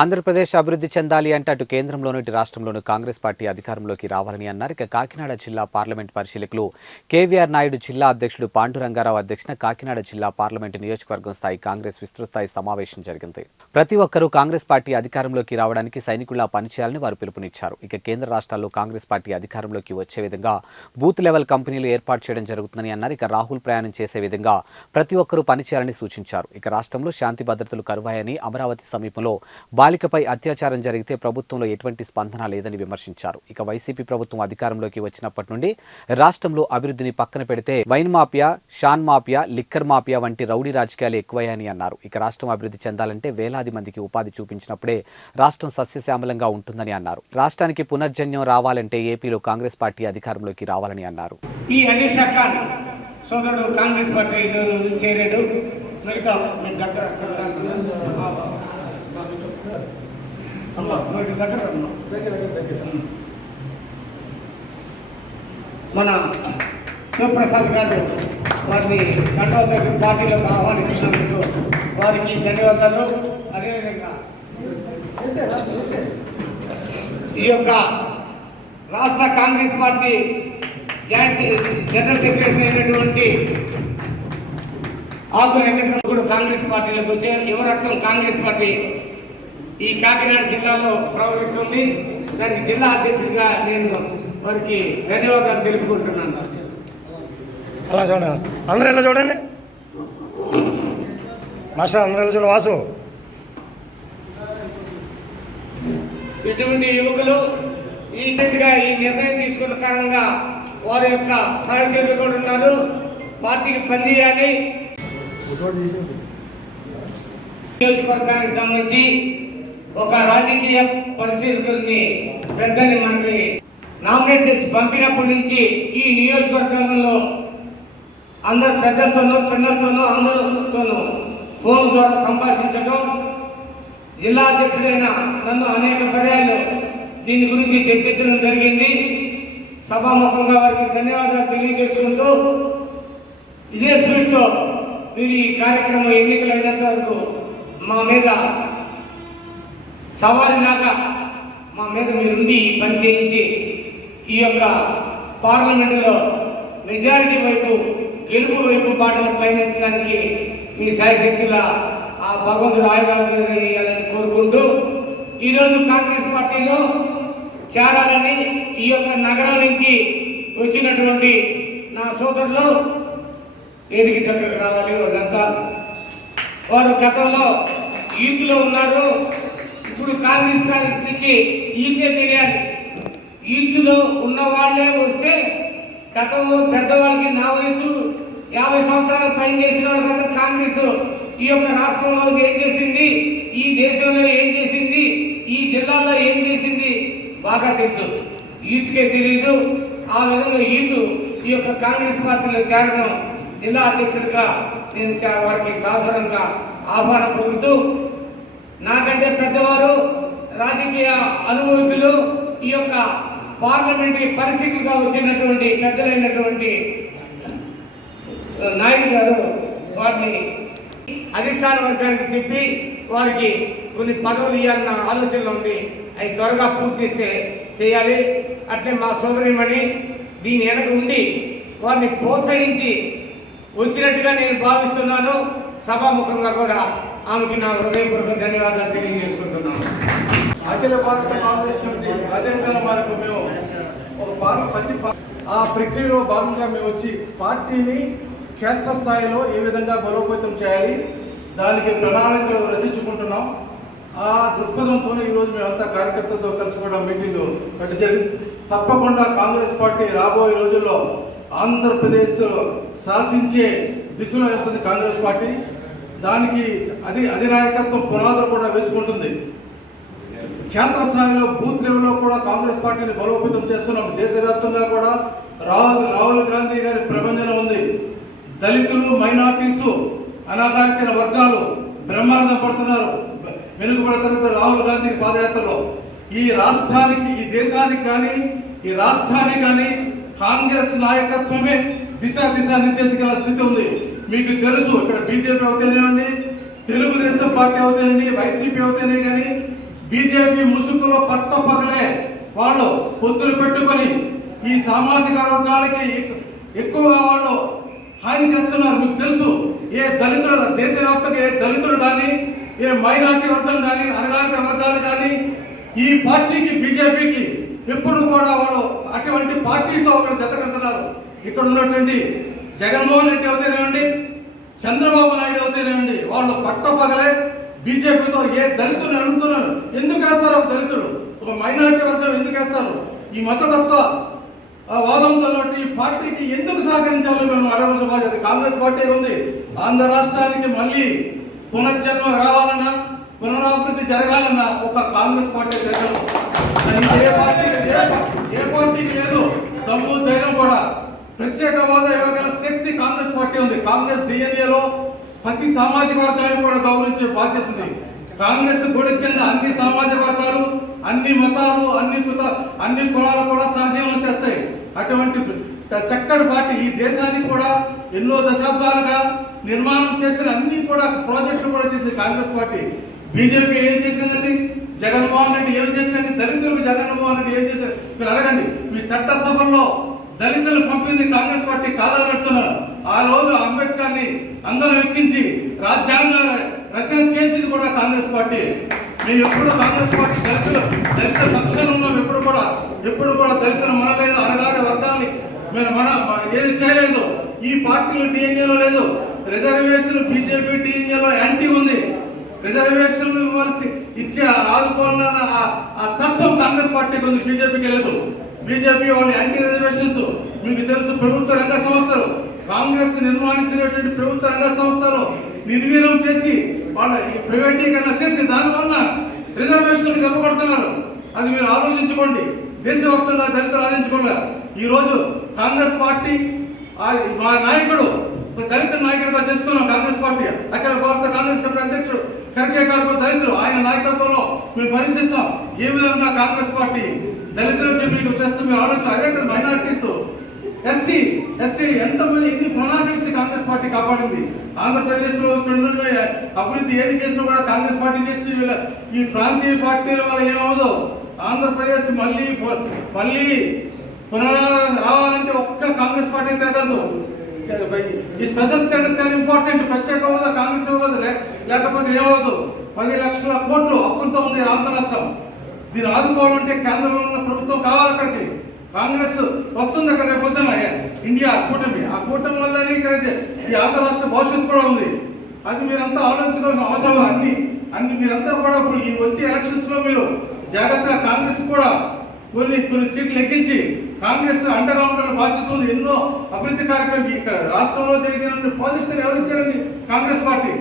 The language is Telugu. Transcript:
ఆంధ్రప్రదేశ్ అభివృద్ధి చెందాలి అంటే అటు కేంద్రంలోను ఇటు రాష్ట్రంలోను కాంగ్రెస్ పార్టీ అధికారంలోకి రావాలని అన్నారు. ఇక కాకినాడ జిల్లా పార్లమెంట్ పరిశీలకులు కేవీఆర్ నాయుడు జిల్లా అధ్యక్షుడు పాండురంగారావు అధ్యక్షన కాకినాడ జిల్లా పార్లమెంటు నియోజకవర్గం స్థాయి కాంగ్రెస్ విస్తృత స్థాయి సమావేశం జరిగింది. ప్రతి ఒక్కరూ కాంగ్రెస్ పార్టీ అధికారంలోకి రావడానికి సైనికుల్లా పనిచేయాలని వారు పిలుపునిచ్చారు. ఇక కేంద్ర రాష్ట్రాల్లో కాంగ్రెస్ పార్టీ అధికారంలోకి వచ్చే విధంగా బూత్ లెవెల్ కంపెనీలు ఏర్పాటు చేయడం జరుగుతుందని అన్నారు. ఇక రాహుల్ ప్రయాణం చేసే విధంగా ప్రతి ఒక్కరూ పనిచేయాలని సూచించారు. ఇక రాష్ట్రంలో శాంతి భద్రతలు కరువాయని అమరావతి సమీపంలో బాలికపై అత్యాచారం జరిగితే ప్రభుత్వంలో ఎటువంటి స్పందన లేదని విమర్శించారు. ఇక వైసీపీ ప్రభుత్వం అధికారంలోకి వచ్చినప్పటి నుండి రాష్ట్రంలో అభివృద్ధిని పక్కన పెడితే wine mafia sand mafia liquor mafia వంటి రౌడీ రాజకీయాలు ఎక్కువయ్యాయని అన్నారు. ఇక రాష్ట్రం అభివృద్ధి చెందాలంటే వేలాది మందికి ఉపాధి చూపించినప్పుడే రాష్ట్రం సస్యశ్యామలంగా ఉంటుందని అన్నారు. రాష్ట్రానికి పునర్జన్యం రావాలంటే ఏపీలో కాంగ్రెస్ పార్టీ అధికారంలోకి రావాలని అన్నారు. ఈ సోదరుడు కాంగ్రెస్ పార్టీ చేరాడు. మిగతా మీ దగ్గర దగ్గర మన శివప్రసాద్ గారు వారిని కండవతకి పార్టీలోకి ఆహ్వానించినందుకు వారికి ధన్యవాదాలు. అదేవిధంగా ఈ యొక్క రాష్ట్ర కాంగ్రెస్ పార్టీ జనరల్ సెక్రటరీ అయినటువంటి ఆకుల వెంకటరావు కూడా కాంగ్రెస్ పార్టీలోకి వచ్చే యువరత్నం కాంగ్రెస్ పార్టీ ఈ కాకినాడ జిల్లాలో ప్రవహిస్తుంది. దానికి జిల్లా అధ్యక్షుడిగా నేను వారికి ధన్యవాదాలు తెలుపుకుంటున్నాను. అలా చూడండి. అందరూ ఇలా చూడండి? మాస్టర్ అందరూ ఇలా చూడండి? వాసు. ఇటువంటి యువకులు ఈ విధంగా ఈ నిర్ణయం తీసుకున్న కారణంగా వారి యొక్క సహచరులు కూడా ఉన్నారు. పార్టీకి పనిచేయాలి నియోజకవర్గానికి సంబంధించి ఒక రాజకీయ పరిశీలకుల్ని పెద్దని మనకి నామినేట్ చేసి పంపినప్పటి నుంచి ఈ నియోజకవర్గంలో అందరు పెద్దలతోనూ పిల్లలతోనూ అందరితోనూ ఫోన్ ద్వారా సంభాషించడం జిల్లా అధ్యక్షుడైన నన్ను అనేక పర్యాలు దీని గురించి చర్చించడం జరిగింది. సభాముఖంగా వారికి ధన్యవాదాలు తెలియజేసుకుంటూ ఇదే స్పీడ్తో మీరు ఈ కార్యక్రమం ఎన్నికలైనంత వరకు మా మీద సవాలులాగా మా మీద మీరుండి ఈ పని చేయించి ఈ యొక్క పార్లమెంటులో మెజారిటీ వైపు గెలుపు వైపు బాటలు పయనించడానికి మీ సాయశక్తుల ఆ భగవంతుడు ఆయుధాలు కోరుకుంటూ ఈరోజు కాంగ్రెస్ పార్టీలో చేరాలని ఈ యొక్క నగరం నుంచి వచ్చినటువంటి నా సోదరులు వేదిక దగ్గరకు రావాలి. వాళ్ళంతా వారు గతంలో యూత్లో ఉన్నారు. ఇప్పుడు కాంగ్రెస్ గారికి ఈతే తెలియాలి. ఈత్తులో ఉన్న వాళ్ళే వస్తే గతంలో పెద్దవాళ్ళకి నా వయసు యాభై సంవత్సరాలు పైన చేసిన వాళ్ళకంతా కాంగ్రెస్ ఈ యొక్క రాష్ట్రంలో ఏం చేసింది? ఈ దేశంలో ఏం చేసింది? ఈ జిల్లాలో ఏం చేసింది? బాగా తెలుసు. యూత్కే తెలియదు ఆ విధంగా యూత్ ఈ యొక్క కాంగ్రెస్ పార్టీలో చేరడం జిల్లా అధ్యక్షుడిగా నేను వారికి సాధారణంగా ఆహ్వానం పొందుతూ నాకంటే పెద్దవారు రాజకీయ అనుభవికులు ఈ యొక్క పార్లమెంటరీ పరిస్థితిగా వచ్చినటువంటి పెద్దలైనటువంటి నాయుడు గారు వారిని అధిష్టాన వర్గానికి చెప్పి వారికి కొన్ని పదవులు ఇవ్వాలన్న ఆలోచనలో ఉంది. అవి త్వరగా పూర్తి చేయాలి. అట్లే మా సోదరిమణి దీని వెనక ఉండి వారిని ప్రోత్సహించి వచ్చినట్టుగా నేను భావిస్తున్నాను. సభాముఖంగా కూడా ఆమెకి నా హృదయపూర్వక ధన్యవాదాలు తెలియజేసుకుంటున్నాను. అఖిల భారత కాంగ్రెస్ కమిటీ ఆదేశాల మేరకు మేము ఒక ప్రతి ఆ ప్రక్రియలో భాగంగా మేము వచ్చి పార్టీని క్షేత్ర స్థాయిలో ఏ విధంగా బలోపేతం చేయాలి దానికి ప్రణాళికలు రచించుకుంటున్నాం. ఆ దృక్పథంతో ఈరోజు మేమంతా కార్యకర్తలతో కలిసి కూడా మీటింగ్ పెట్ట జరిగింది. తప్పకుండా కాంగ్రెస్ పార్టీ రాబోయే రోజుల్లో ఆంధ్రప్రదేశ్ శాసించే దిశలో వెళ్తుంది కాంగ్రెస్ పార్టీ. దానికి అది అధినాయకత్వం పునాదులు కూడా వేసుకుంటుంది. కేంద్ర స్థాయిలో బూత్ లెవెల్లో కూడా కాంగ్రెస్ పార్టీని బలోపేతం చేస్తున్నాం. దేశవ్యాప్తంగా కూడా రాహుల్ రాహుల్ గాంధీ గారి ప్రభంజనం ఉంది. దళితులు మైనార్టీసు అనాథాయిత వర్గాలు బ్రహ్మానందం పడుతున్నారు. వెనుకబడుతున్న రాహుల్ గాంధీ పాదయాత్రలో. ఈ రాష్ట్రానికి ఈ దేశానికి కానీ ఈ రాష్ట్రానికి కానీ కాంగ్రెస్ నాయకత్వమే దిశ దిశ నిర్దేశకాల స్థితి ఉంది. మీకు తెలుసు ఇక్కడ బీజేపీ అవుతేనేమండి తెలుగుదేశం పార్టీ అవుతేనండి వైసీపీ అవుతేనే కానీ బీజేపీ ముసుగులో పట్ట పగలే వాళ్ళు పొత్తులు పెట్టుకొని ఈ సామాజిక వర్గాలకి ఎక్కువగా వాళ్ళు హాని చేస్తున్నారు. మీకు తెలుసు ఏ దళితులు దేశవ్యాప్తంగా ఏ దళితులు కానీ ఏ మైనార్టీ వర్గం కానీ అనగారిక వర్గాలు కానీ ఈ పార్టీకి బీజేపీకి ఎప్పుడు కూడా వాళ్ళు అటువంటి పార్టీతో ఒకరు జతకంటున్నారు. ఇక్కడ ఉన్నటువంటి జగన్మోహన్ రెడ్డి అవుతేనేమండి చంద్రబాబు నాయుడు అవుతేనేమండి వాళ్ళు పట్టపగలే బీజేపీతో ఏ దళితులు అడుగుతున్నారు ఎందుకు వేస్తారు ఒక దళితుడు ఒక మైనారిటీ వర్గం ఎందుకు వేస్తారు? ఈ మతతత్వ వాదంతో ఈ పార్టీకి ఎందుకు సహకరించాలో మేము అడగవలసిన బాధ్యత కాంగ్రెస్ పార్టీ ఉంది ఆంధ్ర రాష్ట్రానికి మళ్ళీ పునర్జన్మ రావాలన్నా పునరాభివృద్ధి జరగాలన్నా ఒక కాంగ్రెస్ పార్టీ జరగదు ఏ పార్టీకి ఏ ఏ పార్టీకి లేదు. దమ్ము ధైర్యం కూడా. ప్రత్యేక హోదా ఇవ్వగల శక్తి కాంగ్రెస్ పార్టీ ఉంది. కాంగ్రెస్ డిఎన్ఏలో ప్రతి సామాజిక వర్గాన్ని కూడా గౌరవించే బాధ్యత ఉంది. కాంగ్రెస్ గుడి కింద అన్ని సామాజిక వర్గాలు అన్ని మతాలు అన్ని కుత అన్ని కులాలు కూడా సహజీవనం చేస్తాయి. అటువంటి చక్కటి పార్టీ ఈ దేశానికి కూడా ఎన్నో దశాబ్దాలుగా నిర్మాణం చేసిన అన్ని కూడా ప్రాజెక్టులు కూడా చేసింది కాంగ్రెస్ పార్టీ. బీజేపీ ఏం చేసిందండి? జగన్మోహన్ రెడ్డి ఏం చేసిందండి? దళితులకు జగన్మోహన్ రెడ్డి ఏం చేశారు మీరు అడగండి. మీ చట్టసభల్లో దళితులు పంపింది కాంగ్రెస్ పార్టీ కాదని పెడుతున్నారు ఆ రోజు అంబేద్కర్ని అందరం ఎక్కించి రాజ్యాంగ రచన చేయించింది కూడా కాంగ్రెస్ పార్టీ. మేము ఎప్పుడు కాంగ్రెస్ పార్టీ దళితులు దళిత పక్షాన ఉన్నాం ఎప్పుడు కూడా ఎప్పుడు కూడా దళితులు మనలేదు అనగానే వర్గాన్ని మేము మన ఏది చేయలేదు. ఈ పార్టీలు డిఎన్ఏలో లేదు. రిజర్వేషన్ బీజేపీ డిఎన్ఏలో యాంటీ ఉంది. రిజర్వేషన్లు ఇవ్వాల్సి ఇచ్చే ఆదుకోవాలన్న ఆ- ఆ తత్వం కాంగ్రెస్ పార్టీకి ఉంది బీజేపీకి లేదు. బీజేపీ వాళ్ళు యాంటీ రిజర్వేషన్స్ మీకు తెలుసు ప్రభుత్వ రంగ సంస్థలు కాంగ్రెస్ నిర్మాణించినటువంటి ప్రభుత్వ రంగ సంస్థలు నిర్వీర్యం చేసి వాళ్ళ ఈ ప్రైవేటీకరణ చేసి దానివల్ల రిజర్వేషన్లు దెబ్బకొడుతున్నారు. అది మీరు ఆలోచించుకోండి. దేశవ్యాప్తంగా దళితులు ఆలోచించుకోండి ఈరోజు కాంగ్రెస్ పార్టీ ఆ- మా నాయకుడు దళిత నాయకుడిగా చేస్తున్నాం పార్టీ. అఖిల భారత కాంగ్రెస్ కమిటీ అధ్యక్షుడు కరికే గారు దళితులు. ఆయన నాయకత్వంలో మేము పనిచేస్తాం ఏ విధంగా కాంగ్రెస్ పార్టీ దళితులకి మీకు చేస్తూ మీరు ఆలోచన అదే మైనార్టీస్ ఎస్టీ ఎస్టీ ఎంతమంది ఎన్ని ప్రణాళికలు ఇచ్చి కాంగ్రెస్ పార్టీ కాపాడింది? ఆంధ్రప్రదేశ్లో అభివృద్ధి ఏది చేసినా కూడా కాంగ్రెస్ పార్టీ చేస్తుంది వీళ్ళ. ఈ ప్రాంతీయ పార్టీల వల్ల ఏమవుదో? ఆంధ్రప్రదేశ్ మళ్ళీ మళ్ళీ పునరా రావాలంటే ఒక్క కాంగ్రెస్ పార్టీ తగ్గదు. ఈ స్పెషల్ స్టాండర్డ్ చాలా ఇంపార్టెంట్ ప్రత్యేక హోదా కాంగ్రెస్ ఇవ్వదు లేకపోతే ఏమవుదు పది లక్షల కోట్లు అప్పులతో ఉంది ఆంధ్ర రాష్ట్రం. దీన్ని ఆదుకోవాలంటే కేంద్రంలో ఉన్న ప్రభుత్వం కావాలి అక్కడికి. కాంగ్రెస్ వస్తుంది అక్కడ రేపు ఇండియా కూటమి. ఆ కూటమి వల్లనే ఇక్కడ ఈ ఆంధ్ర రాష్ట్ర భవిష్యత్తు కూడా ఉంది. అది మీరంతా ఆలోచించుకోవాల్సిన అవసరం అన్ని. అన్ని మీరంతా కూడా ఇప్పుడు ఈ వచ్చే ఎలక్షన్స్లో మీరు జాగ్రత్తగా కాంగ్రెస్ కూడా కొన్ని కొన్ని సీట్లు లెక్కించి కాంగ్రెస్ అండగా ఉండాలని బాధ్యతలు ఎన్నో అభివృద్ధి కార్యక్రమం ఇక్కడ రాష్ట్రంలో జరిగిన ప్రాజెక్ట్స్ ఎవరు ఇచ్చారండి కాంగ్రెస్ పార్టీ.